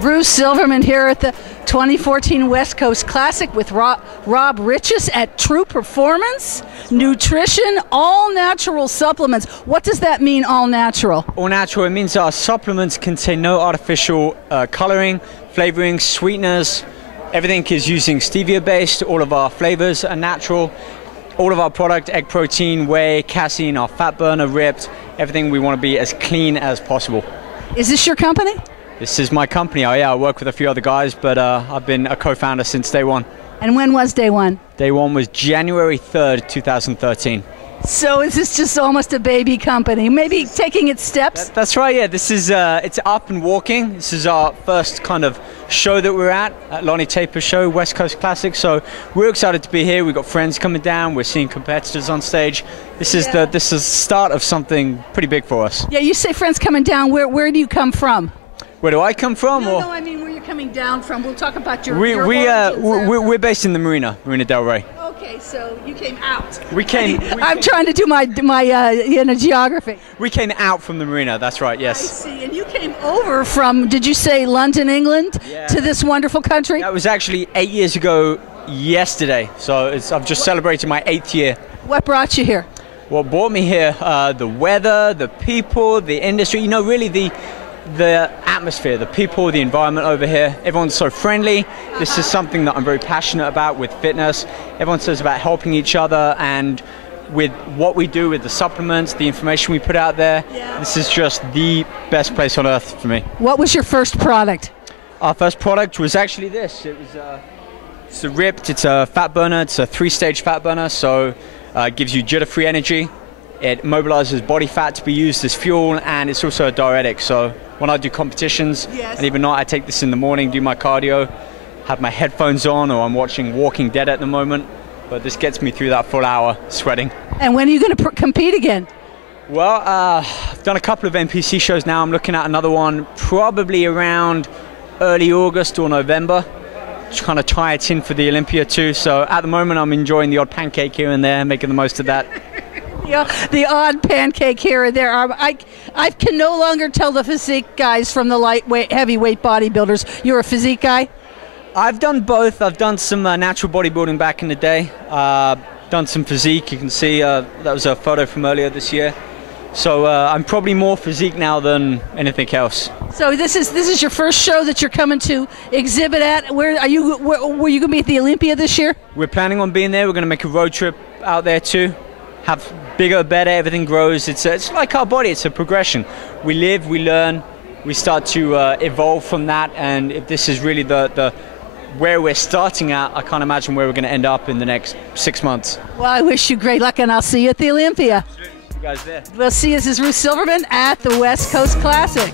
Bruce Silverman here at the 2014 West Coast Classic with Rob Riches at True Performance Nutrition, all natural supplements. What does that mean, all natural? All natural, it means our supplements contain no artificial coloring, flavoring, sweeteners. Everything is using stevia based. All of our flavors are natural. All of our product, egg protein, whey, casein, our fat burner, ripped, everything we want to be as clean as possible. Is this your company? This is my company. Oh yeah, I work with a few other guys, but I've been a co-founder since day one. And when was day one? Day one was January 3rd, 2013. So is this just almost a baby company, maybe taking its steps? That's right, yeah. This is, it's up and walking. This is our first kind of show that we're at Lonnie Taper's show, West Coast Classic. So we're excited to be here. We've got friends coming down. We're seeing competitors on stage. This is the start of something pretty big for us. Yeah, you say friends coming down. Where do you come from? Where do I come from? No, I mean where you're coming down from. We'll talk about your we're based in the Marina Del Rey. Okay, so you came out. I'm trying to do my geography. We came out from the Marina, that's right, yes. I see, and you came over from, did you say London, England, to this wonderful country? That was actually 8 years ago yesterday, so I've just celebrated my 8th year. What brought you here? What brought me here? The weather, the people, the industry, really the atmosphere, the people, the environment over here. Everyone's so friendly. This is something that I'm very passionate about with fitness. Everyone says about helping each other, and with what we do with the supplements, the information we put out there, this is just the best place on earth for me. What was your first product? Our first product was actually this. It's a Ripped, it's a fat burner, it's a 3-stage fat burner, so it gives you jitter-free energy. It mobilizes body fat to be used as fuel, and it's also a diuretic. So when I do competitions, and even not, I take this in the morning, do my cardio, have my headphones on, or I'm watching Walking Dead at the moment. But this gets me through that full hour sweating. And when are you going to compete again? Well, I've done a couple of NPC shows now. I'm looking at another one probably around early August or November. Just kind of tie it in for the Olympia too. So at the moment, I'm enjoying the odd pancake here and there, making the most of that. The odd pancake here and there. I can no longer tell the physique guys from the lightweight, heavyweight bodybuilders. You're a physique guy? I've done both. I've done some natural bodybuilding back in the day. Done some physique. You can see that was a photo from earlier this year. So I'm probably more physique now than anything else. So this is your first show that you're coming to exhibit at. Were you going to be at the Olympia this year? We're planning on being there. We're going to make a road trip out there too. Have bigger, better, everything grows. It's like our body, it's a progression. We live, we learn, we start to evolve from that, and if this is really the where we're starting at, I can't imagine where we're going to end up in the next 6 months. Well, I wish you great luck, and I'll see you at the Olympia. See you guys there. We'll see you. This is Bruce Silverman at the West Coast Classic.